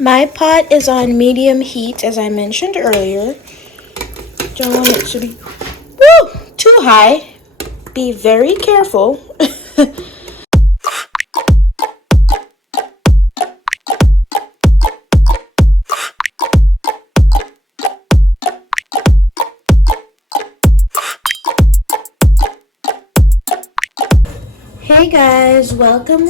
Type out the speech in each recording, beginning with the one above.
My pot is on medium heat, as I mentioned earlier. Don't want it to be too high. Be very careful. Hey guys, welcome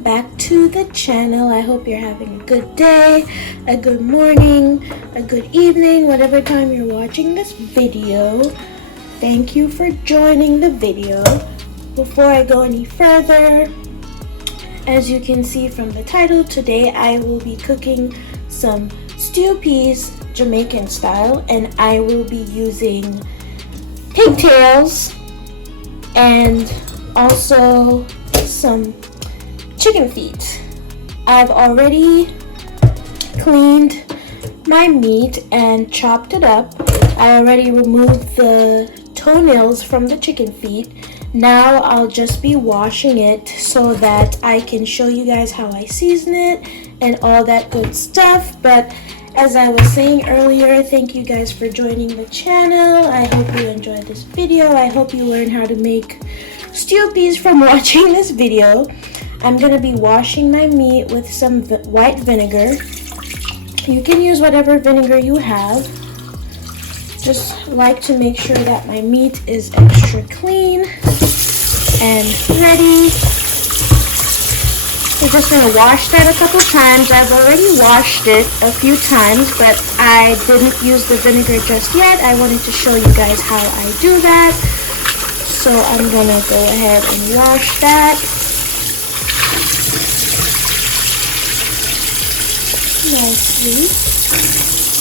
back to the channel. I hope you're having a good day, a good morning, a good evening, whatever time you're watching this video. Thank you for joining the video. Before I go any further, as you can see from the title, today I will be cooking some stew peas Jamaican style, and I will be using pigtails and also some chicken feet. I've already cleaned my meat and chopped it up. I already removed the toenails from the chicken feet. Now I'll just be washing it so that I can show you guys how I season it and all that good stuff. But as I was saying earlier, thank you guys for joining the channel. I hope you enjoyed this video. I hope you learn how to make stew peas from watching this video. I'm going to be washing my meat with some white vinegar. You can use whatever vinegar you have. Just like to make sure that my meat is extra clean and ready. We're just going to wash that a couple times. I've already washed it a few times, but I didn't use the vinegar just yet. I wanted to show you guys how I do that. So I'm going to go ahead and wash that. Nicely.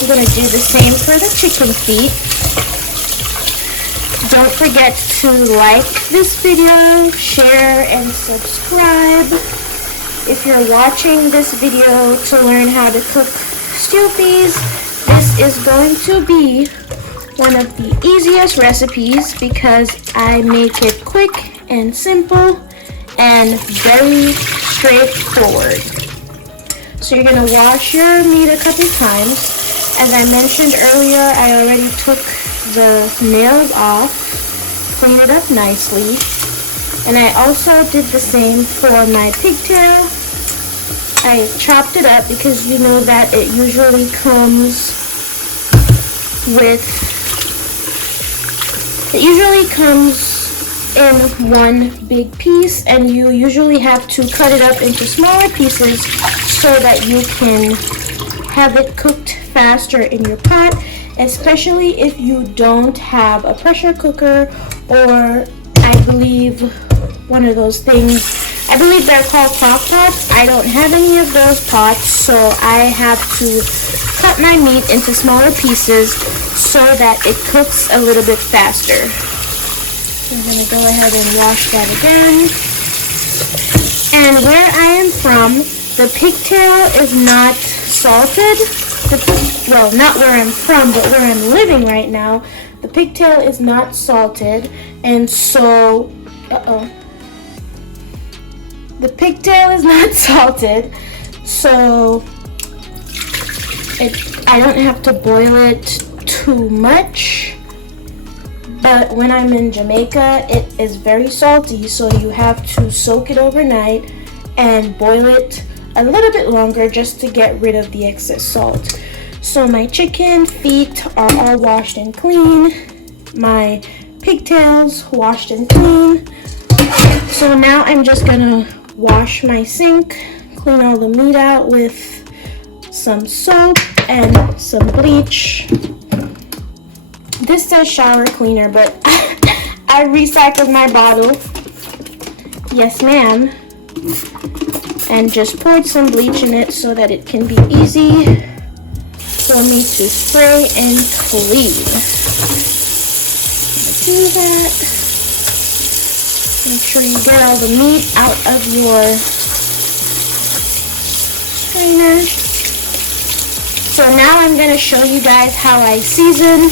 I'm going to do the same for the chicken feet. Don't forget to like this video, share, and subscribe. If you're watching this video to learn how to cook stew peas, this is going to be one of the easiest recipes because I make it quick and simple and very straightforward. So you're going to wash your meat a couple times. As I mentioned earlier, I already took the nails off, cleaned it up nicely, and I also did the same for my pigtail. I chopped it up because you know that it usually comes in one big piece, and you usually have to cut it up into smaller pieces so that you can have it cooked faster in your pot, especially if you don't have a pressure cooker or I believe one of those things. I believe they're called crock pots. I don't have any of those pots, so I have to cut my meat into smaller pieces so that it cooks a little bit faster. I'm going to go ahead and wash that again. And where I am from, the pigtail is not salted. Well, not where I'm from, but where I'm living right now, the pigtail is not salted, and so, the pigtail is not salted, so I don't have to boil it too much. But when I'm in Jamaica, it is very salty, so you have to soak it overnight and boil it a little bit longer just to get rid of the excess salt. So my chicken feet are all washed and clean. My pigtails washed and clean. So now I'm just gonna wash my sink, clean all the meat out with some soap and some bleach. This says shower cleaner, but I recycled my bottle. Yes, ma'am. And just poured some bleach in it so that it can be easy for me to spray and clean. Do that. Make sure you get all the meat out of your strainer. So now I'm going to show you guys how I season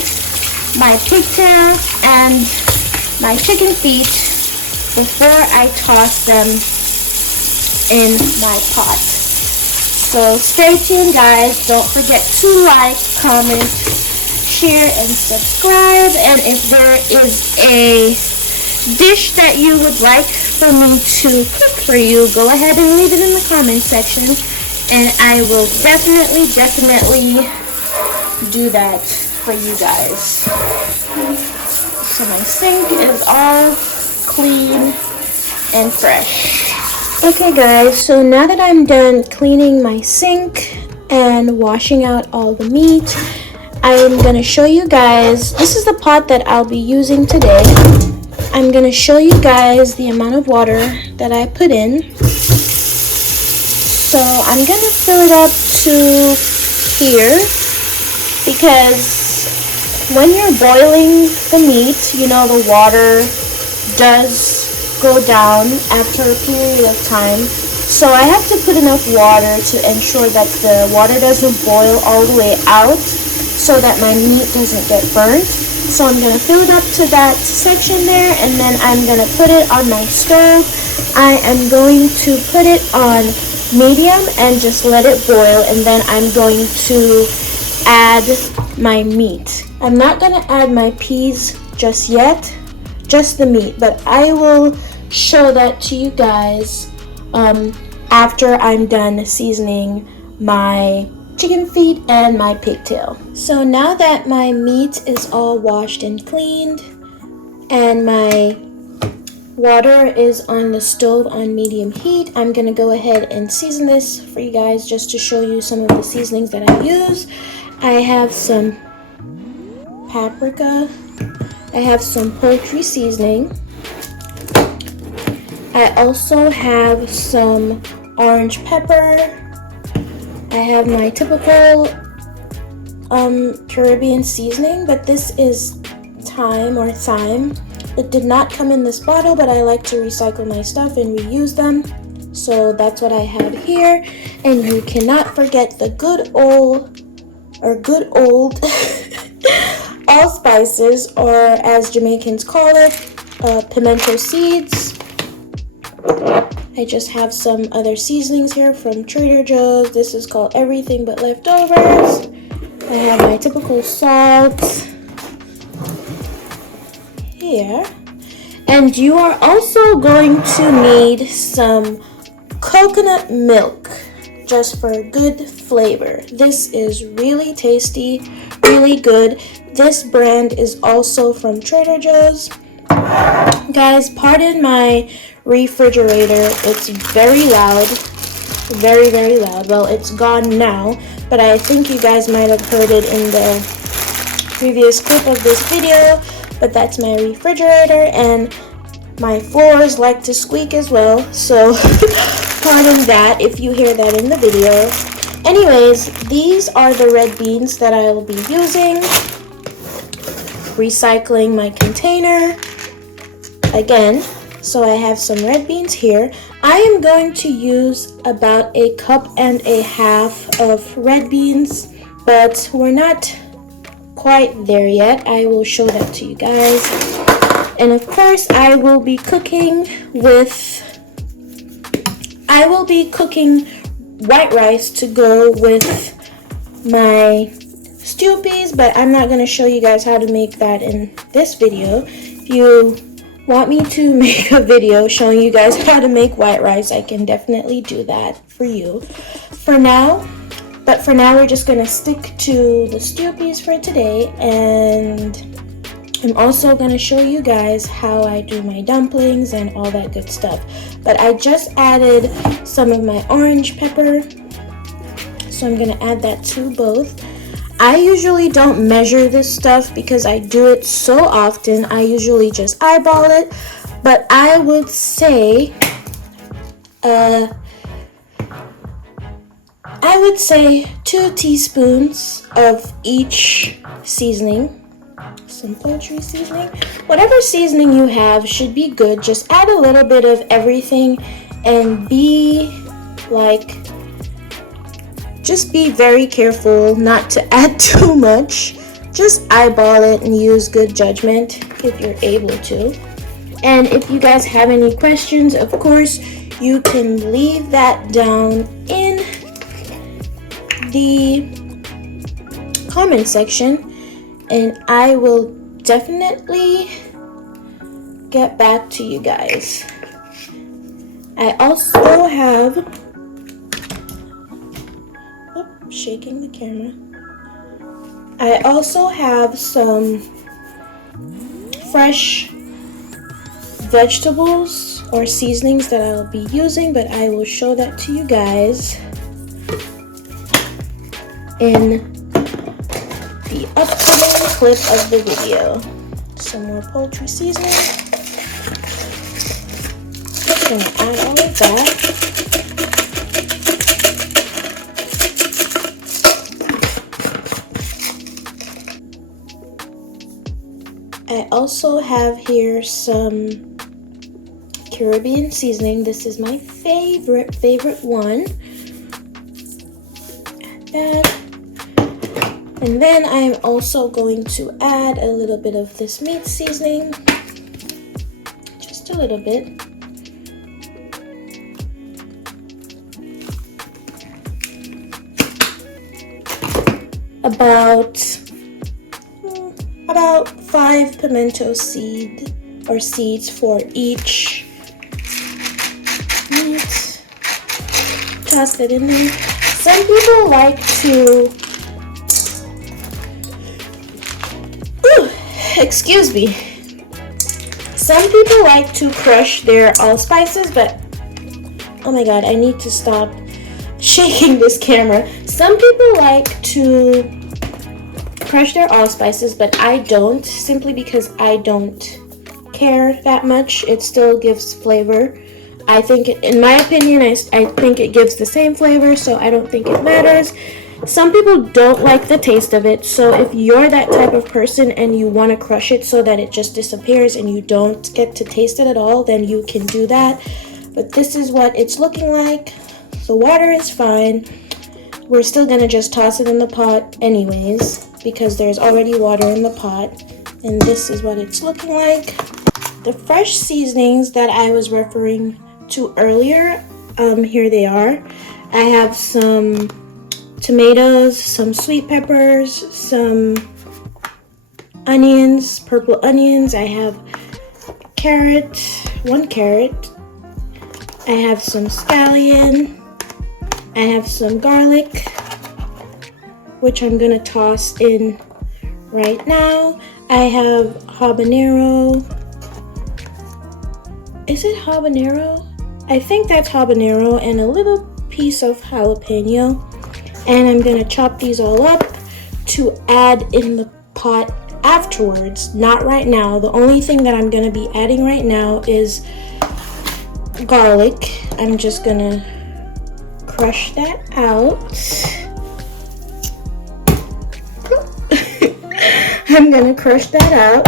my pigtail and my chicken feet before I toss them in my pot. So stay tuned, guys. Don't forget to like, comment, share, and subscribe. And if there is a dish that you would like for me to cook for you, go ahead and leave it in the comment section, and I will definitely do that for you guys. So my sink is all clean and fresh. Okay guys, so now that I'm done cleaning my sink and washing out all the meat, I'm gonna show you guys, this is the pot that I'll be using today. I'm gonna show you guys the amount of water that I put in. So I'm gonna fill it up to here, because when you're boiling the meat, you know, the water does go down after a period of time. So I have to put enough water to ensure that the water doesn't boil all the way out so that my meat doesn't get burnt. So I'm going to fill it up to that section there, and then I'm going to put it on my stove. I am going to put it on medium and just let it boil, and then I'm going to add my meat. I'm not going to add my peas just yet, just the meat, but I will show that to you guys after I'm done seasoning my chicken feet and my pigtail. So now that my meat is all washed and cleaned and my water is on the stove on medium heat, I'm gonna go ahead and season this for you guys just to show you some of the seasonings that I use. I have some paprika, I have some poultry seasoning, I also have some orange pepper, I have my typical Caribbean seasoning, but this is thyme. It did not come in this bottle, but I like to recycle my stuff and reuse them, so that's what I have here. And you cannot forget the good old allspices, or as Jamaicans call it, pimento seeds. I just have some other seasonings here from Trader Joe's. This is called everything but leftovers. I have my typical salt here. And you are also going to need some coconut milk just for good flavor. This is really tasty, really good. This brand is also from Trader Joe's. Guys, pardon my refrigerator. It's very loud. Very, very loud. Well, it's gone now, but I think you guys might have heard it in the previous clip of this video. But that's my refrigerator, and my floors like to squeak as well, so pardon that if you hear that in the video. Anyways, these are the red beans that I will be using. Recycling my container again, so I have some red beans here. I am going to use about 1.5 cups of red beans, but we're not quite there yet. I will show that to you guys. And of course, I will be cooking white rice to go with my stew peas, but I'm not going to show you guys how to make that in this video. If you want me to make a video showing you guys how to make white rice, I can definitely do that for you. For now, we're just going to stick to the stew peas for today, and I'm also going to show you guys how I do my dumplings and all that good stuff. But I just added some of my orange pepper, so I'm going to add that to both. I usually don't measure this stuff because I do it so often. I usually just eyeball it, but I would say 2 teaspoons of each seasoning. Some poultry seasoning. Whatever seasoning you have should be good. Just add a little bit of everything and just be very careful not to add too much. Just eyeball it and use good judgment if you're able to. And if you guys have any questions, of course, you can leave that down in the comment section, and I will definitely get back to you guys. I also have, shaking the camera. I also have some fresh vegetables or seasonings that I'll be using, but I will show that to you guys in the upcoming clip of the video. Some more poultry seasoning. Just gonna add all of that. I also have here some Caribbean seasoning. This is my favorite one. Add that. And then I'm also going to add a little bit of this meat seasoning. Just a little bit. About 5 pimento seeds for each meat. Toss it in there. Some people like to, excuse me. Some people like to crush their allspices, but oh my god, I need to stop shaking this camera. Some people like to crush their allspices, but I don't, simply because I don't care that much. It still gives flavor. I think, in my opinion, I think it gives the same flavor, so I don't think it matters. Some people don't like the taste of it, so if you're that type of person and you want to crush it so that it just disappears and you don't get to taste it at all, then you can do that. But this is what it's looking like. The water is fine. We're still gonna just toss it in the pot anyways, because there's already water in the pot. And this is what it's looking like. The fresh seasonings that I was referring to earlier, here they are. I have some tomatoes, some sweet peppers, some onions, purple onions. I have one carrot. I have some scallion. I have some garlic, which I'm gonna toss in right now. I have habanero. Is it habanero? I think that's habanero, and a little piece of jalapeno. And I'm gonna chop these all up to add in the pot afterwards, not right now. The only thing that I'm gonna be adding right now is garlic. I'm just gonna crush that out. I'm gonna crush that out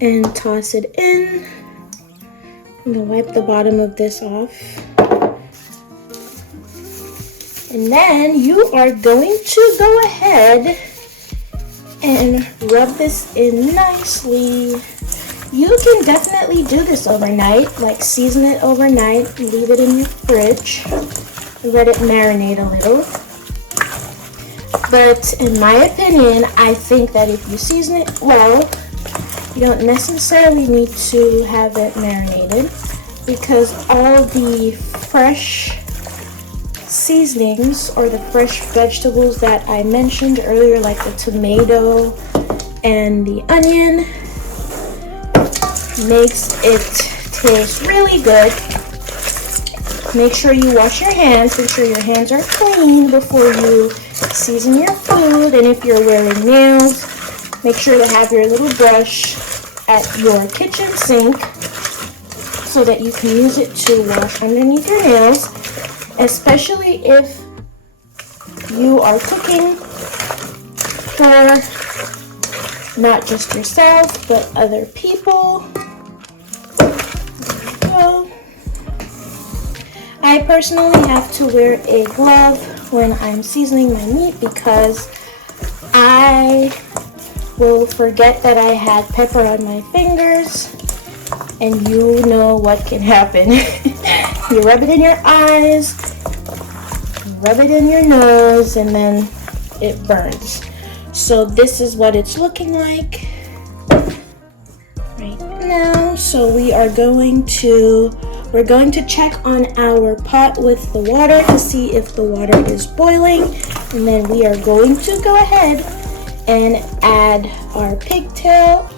and toss it in. I'm gonna wipe the bottom of this off. And then you are going to go ahead and rub this in nicely. You can definitely do this overnight, like season it overnight, leave it in your fridge, let it marinate a little. But in my opinion, I think that if you season it well, you don't necessarily need to have it marinated, because all the fresh seasonings or the fresh vegetables that I mentioned earlier, like the tomato and the onion, makes it taste really good. Make sure you wash your hands. Make sure your hands are clean before you season your food. And if you're wearing nails, make sure to have your little brush at your kitchen sink so that you can use it to wash underneath your nails, especially if you are cooking for not just yourself but other people. I personally have to wear a glove when I'm seasoning my meat because I will forget that I had pepper on my fingers, and you know what can happen. You rub it in your eyes, rub it in your nose and then it burns. So this is what it's looking like right now. So we're going to check on our pot with the water to see if the water is boiling, and then we are going to go ahead and add our pigtail.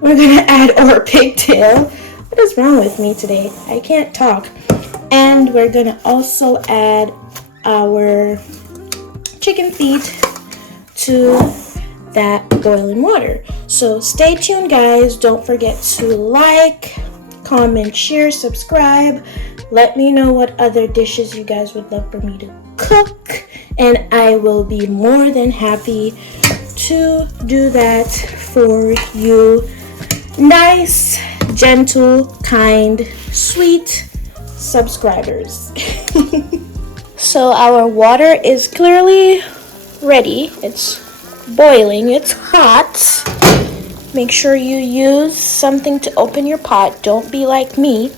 We're gonna add our pigtail. What is wrong with me today? I can't talk. And we're gonna also add our chicken feet to that boiling water. So stay tuned, guys. Don't forget to like, comment, share, subscribe. Let me know what other dishes you guys would love for me to cook, and I will be more than happy to do that for you. Nice, gentle, kind, sweet subscribers. So our water is clearly ready. It's boiling, it's hot. Make sure you use something to open your pot. Don't be like me.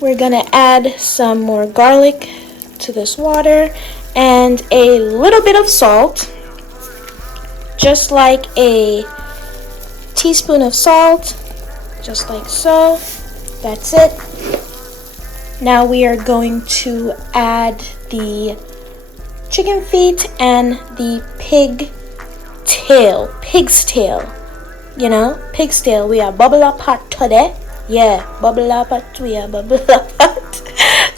We're gonna add some more garlic to this water and a little bit of salt, just like a teaspoon of salt, just like so. That's it. Now we are going to add the chicken feet and the pig's tail. You know, pig's tail. We are bubble up hot today. Yeah, bubble up hot. We are bubble up hot.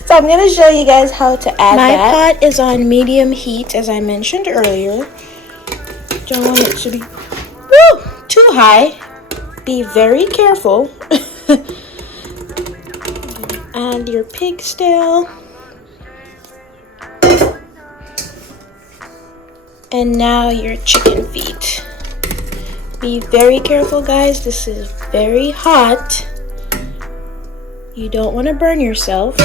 So I'm gonna show you guys how to add that. My pot is on medium heat, as I mentioned earlier. Don't want it to be too high. Be very careful. Add your pig's tail. And now your chicken feet. Be very careful, guys. This is very hot. You don't want to burn yourself.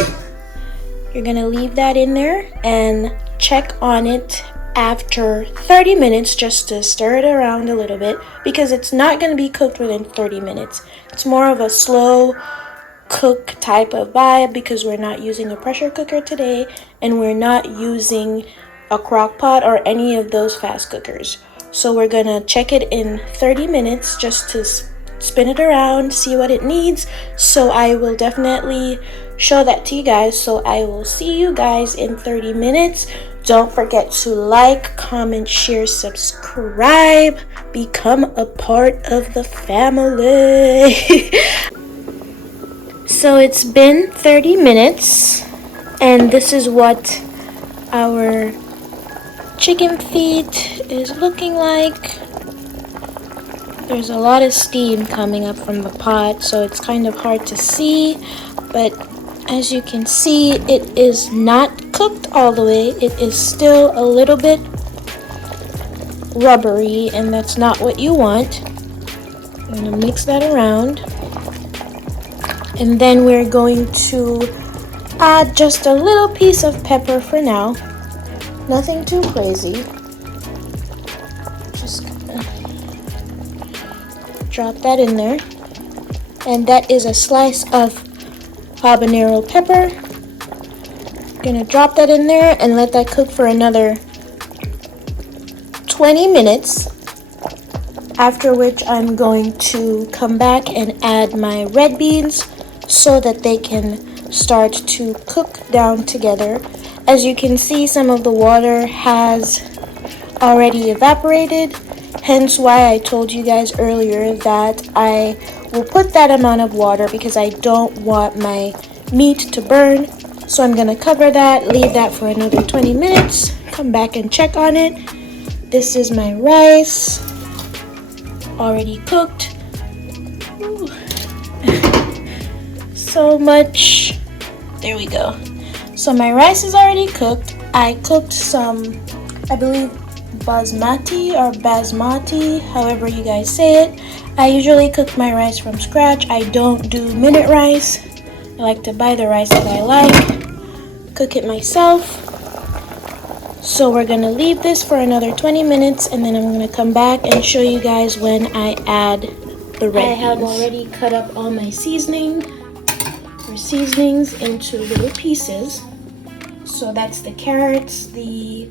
You're gonna leave that in there and check on it after 30 minutes just to stir it around a little bit, because it's not going to be cooked within 30 minutes. It's more of a slow cook type of vibe because we're not using a pressure cooker today, and we're not using a crock pot or any of those fast cookers. So we're going to check it in 30 minutes just to spin it around, see what it needs. So I will definitely show that to you guys. So I will see you guys in 30 minutes. Don't forget to like, comment, share, subscribe, become a part of the family. So it's been 30 minutes, and this is what our chicken feet is looking like. There's a lot of steam coming up from the pot, so it's kind of hard to see, but as you can see, it is not cooked all the way. It is still a little bit rubbery, and that's not what you want. I'm going to mix that around, and then we're going to add just a little piece of pepper for now. Nothing too crazy. Just drop that in there, and that is a slice of habanero pepper. Gonna drop that in there and let that cook for another 20 minutes, after which I'm going to come back and add my red beans so that they can start to cook down together. As you can see, some of the water has already evaporated, hence why I told you guys earlier that I will put that amount of water because I don't want my meat to burn. So I'm going to cover that, leave that for another 20 minutes, come back and check on it. This is my rice, already cooked. Ooh. So much. There we go. So my rice is already cooked. I cooked some, I believe, basmati, however you guys say it. I usually cook my rice from scratch. I don't do minute rice. I like to buy the rice that I like, cook it myself. So we're gonna leave this for another 20 minutes, and then I'm gonna come back and show you guys when I add the red beans. I have already cut up all my seasoning for seasonings into little pieces. So that's the carrots, the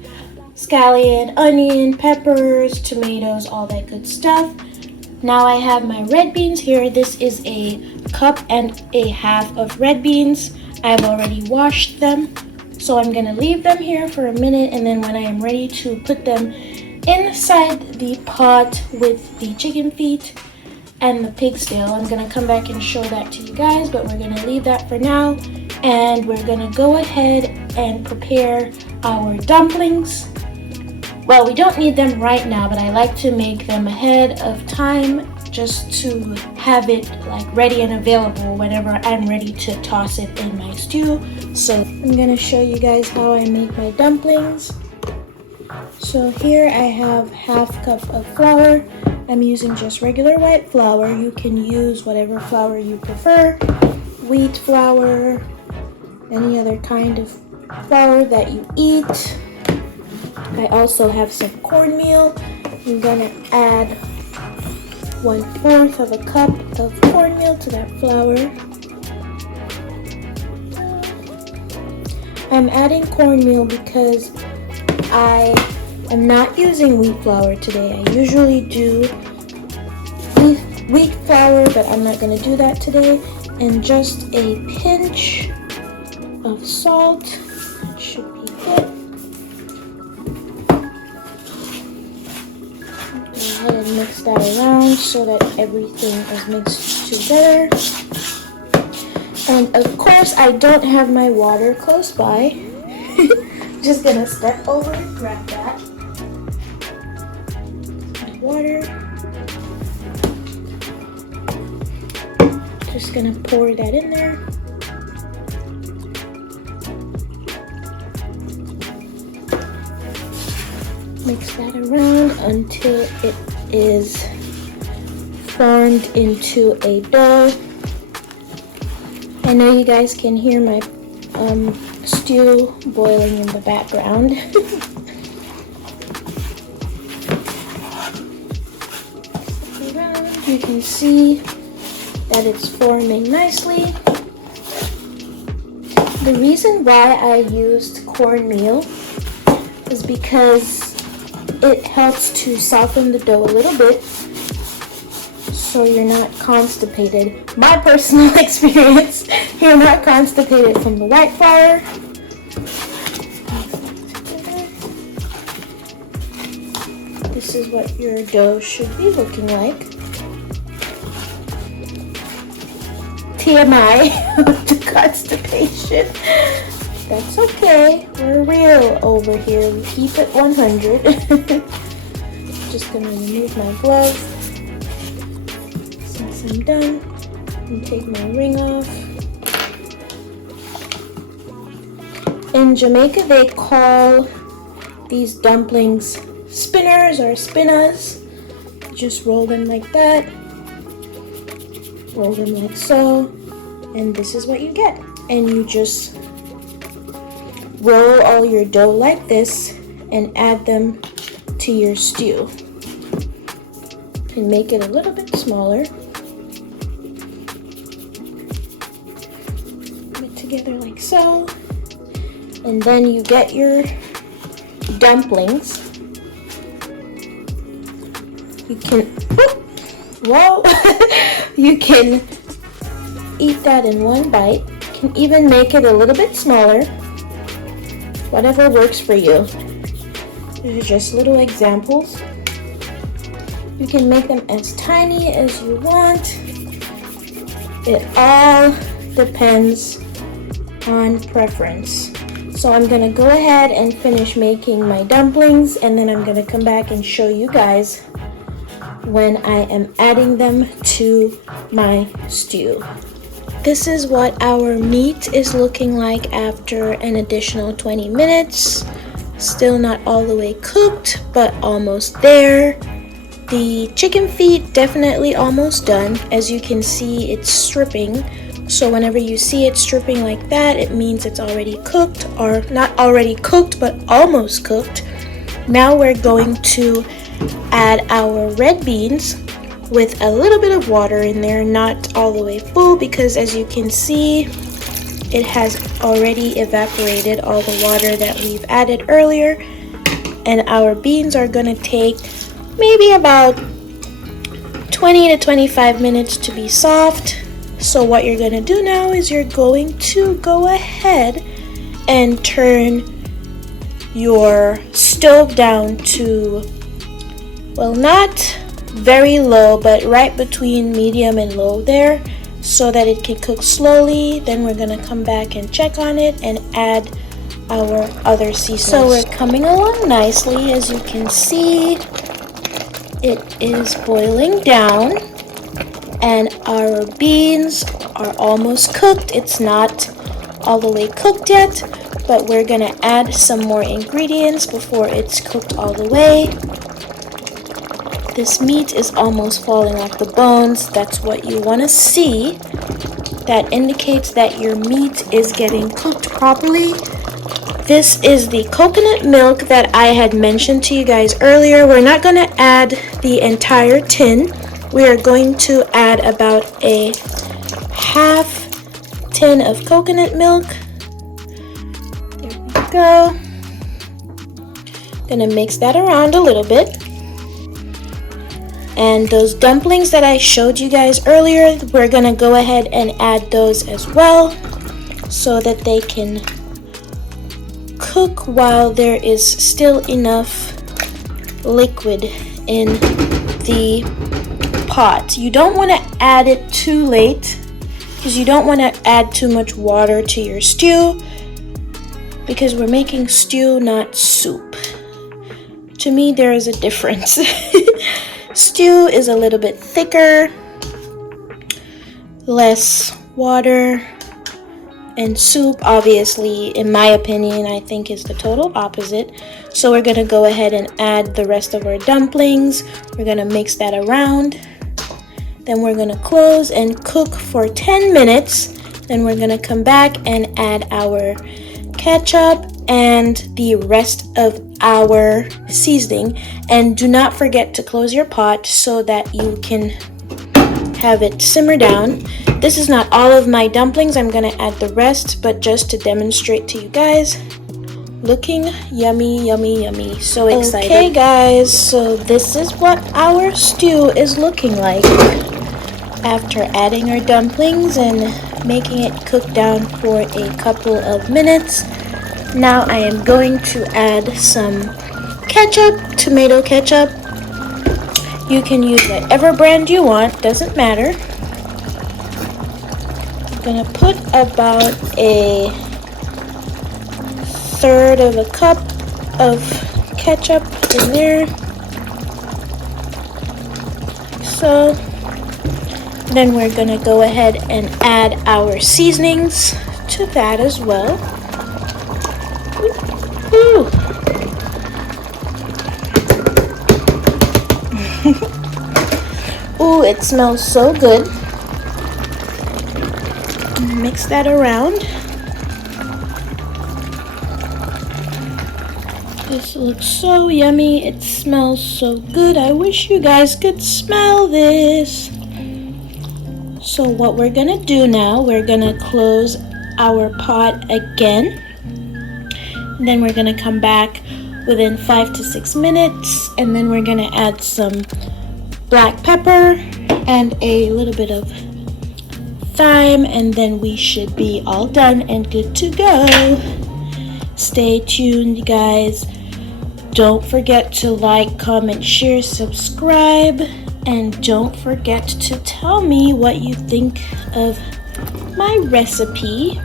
scallion, onion, peppers, tomatoes, all that good stuff. Now I have my red beans here. This is a cup and a half of red beans. I've already washed them. So I'm gonna leave them here for a minute, and then when I am ready to put them inside the pot with the chicken feet and the pig tail, I'm gonna come back and show that to you guys, but we're gonna leave that for now, and we're gonna go ahead and prepare our dumplings. Well, we don't need them right now, but I like to make them ahead of time just to have it like ready and available whenever I'm ready to toss it in my stew. So I'm gonna show you guys how I make my dumplings. So here I have half cup of flour. I'm using just regular white flour. You can use whatever flour you prefer. Wheat flour, any other kind of flour that you eat. I also have some cornmeal. I'm gonna add 1/4 of a cup of cornmeal to that flour. I'm adding cornmeal because I am not using wheat flour today. I usually do wheat flour, but I'm not going to do that today. And just a pinch of salt. That should be good. Go ahead and mix that around so that everything is mixed together. And of course, I don't have my water close by. Just gonna step over and grab that. My water. Just gonna pour that in there. Mix that around until it is formed into a dough. I know you guys can hear my stew boiling in the background. You can see that it's forming nicely. The reason why I used cornmeal is because it helps to soften the dough a little bit so you're not constipated. My personal experience, you're not constipated from the white flour. This is what your dough should be looking like. TMI to constipation. That's okay. We're real over here. We keep it 100. Just gonna remove my glove since I'm done and take my ring off. In Jamaica, they call these dumplings spinners or spinnas. Just roll them like that. Roll them like so. And this is what you get. And you just roll all your dough like this and add them to your stew. And make it a little bit smaller. Put it together like so. And then you get your dumplings. You can, whoa, you can eat that in one bite. You can even make it a little bit smaller. Whatever works for you. These are just little examples. You can make them as tiny as you want. It all depends on preference. So I'm gonna go ahead and finish making my dumplings, and then I'm gonna come back and show you guys when I am adding them to my stew. This is what our meat is looking like after an additional 20 minutes. Still not all the way cooked, but almost there. The chicken feet definitely almost done. As you can see, it's stripping. So whenever you see it stripping like that, it means it's already cooked, or not already cooked, but almost cooked. Now we're going to add our red beans with a little bit of water in there, not all the way full, because as you can see, it has already evaporated all the water that we've added earlier, and our beans are gonna take maybe about 20 to 25 minutes to be soft. So what you're gonna do now is you're going to go ahead and turn your stove down to, well, not very low, but right between medium and low there, so that it can cook slowly. Then we're gonna come back and check on it and add our other seasonings. So we're coming along nicely. As you can see, it is boiling down and our beans are almost cooked. It's not all the way cooked yet, but we're gonna add some more ingredients before it's cooked all the way. This meat is almost falling off the bones. That's what you want to see. That indicates that your meat is getting cooked properly. This is the coconut milk that I had mentioned to you guys earlier. We're not going to add the entire tin. We are going to add about a half tin of coconut milk. There we go. Gonna mix that around a little bit. And those dumplings that I showed you guys earlier, we're gonna go ahead and add those as well so that they can cook while there is still enough liquid in the pot. You don't want to add it too late because you don't want to add too much water to your stew, because we're making stew, not soup. To me, there is a difference. Stew is a little bit thicker, less water, and soup, obviously, in my opinion, I think is the total opposite. So we're gonna go ahead and add the rest of our dumplings. We're gonna mix that around. Then we're gonna close and cook for 10 minutes. Then we're gonna come back and add our ketchup and the rest of our seasoning. And do not forget to close your pot so that you can have it simmer down. This is not all of my dumplings. I'm gonna add the rest, but just to demonstrate to you guys. Looking yummy, yummy, yummy. So excited. Okay guys, so this is what our stew is looking like after adding our dumplings and making it cook down for a couple of minutes. Now I am going to add some ketchup, tomato ketchup. You can use whatever brand you want, doesn't matter. I'm gonna put about a third of a cup of ketchup in there. So then we're gonna go ahead and add our seasonings to that as well. Ooh. Ooh, it smells so good. Mix that around. This looks so yummy. It smells so good. I wish you guys could smell this. So what we're gonna do now, we're gonna close our pot again. And then we're gonna come back within 5 to 6 minutes, and then we're gonna add some black pepper and a little bit of thyme, and then we should be all done and good to go. Stay tuned, guys. Don't forget to like, comment, share, subscribe, and don't forget to tell me what you think of my recipe.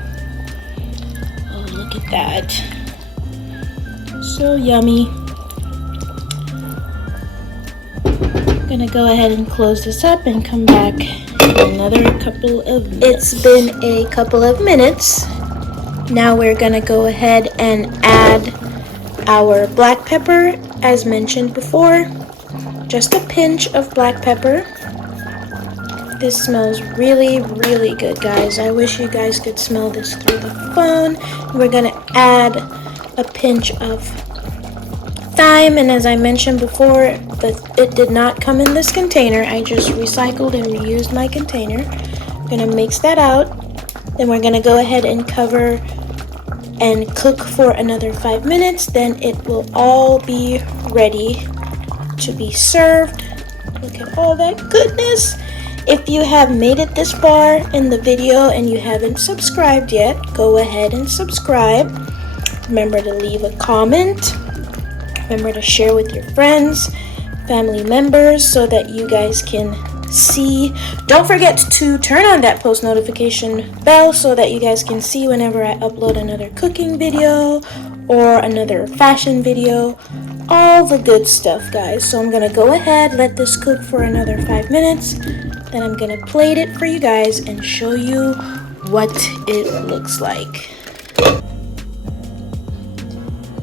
Oh, look at that. So yummy. I'm gonna go ahead and close this up and come back in another couple of minutes. It's been a couple of minutes. Now we're gonna go ahead and add our black pepper, as mentioned before. Just a pinch of black pepper. This smells really, really good, guys. I wish you guys could smell this through the phone. We're gonna add a pinch of thyme, and as I mentioned before, it did not come in this container. I just recycled and reused my container. I'm gonna mix that out. Then we're gonna go ahead and cover and cook for another 5 minutes. Then it will all be ready to be served. Look at all that goodness. If you have made it this far in the video and you haven't subscribed yet, go ahead and subscribe. Remember to leave a comment. Remember to share with your friends, family members, so that you guys can see. Don't forget to turn on that post notification bell so that you guys can see whenever I upload another cooking video or another fashion video. All the good stuff, guys. So I'm gonna go ahead, let this cook for another 5 minutes. Then I'm gonna plate it for you guys and show you what it looks like.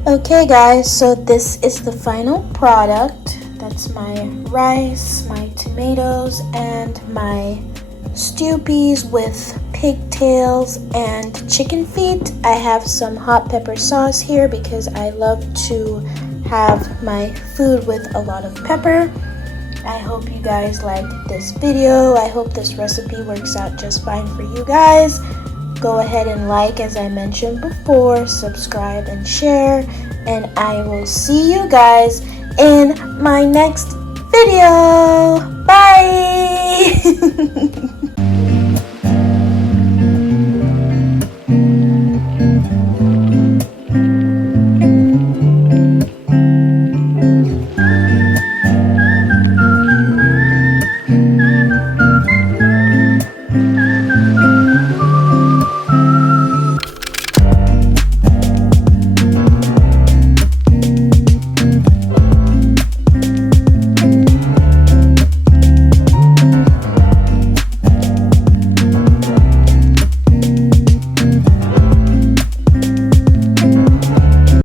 Okay guys, so this is the final product. That's my rice, my tomatoes, and my stew peas with pigtails and chicken feet. I have some hot pepper sauce here because I love to have my food with a lot of pepper. I hope you guys liked this video. I hope this recipe works out just fine for you guys. Go ahead and like, as I mentioned before, subscribe and share, and I will see you guys in my next video. Bye!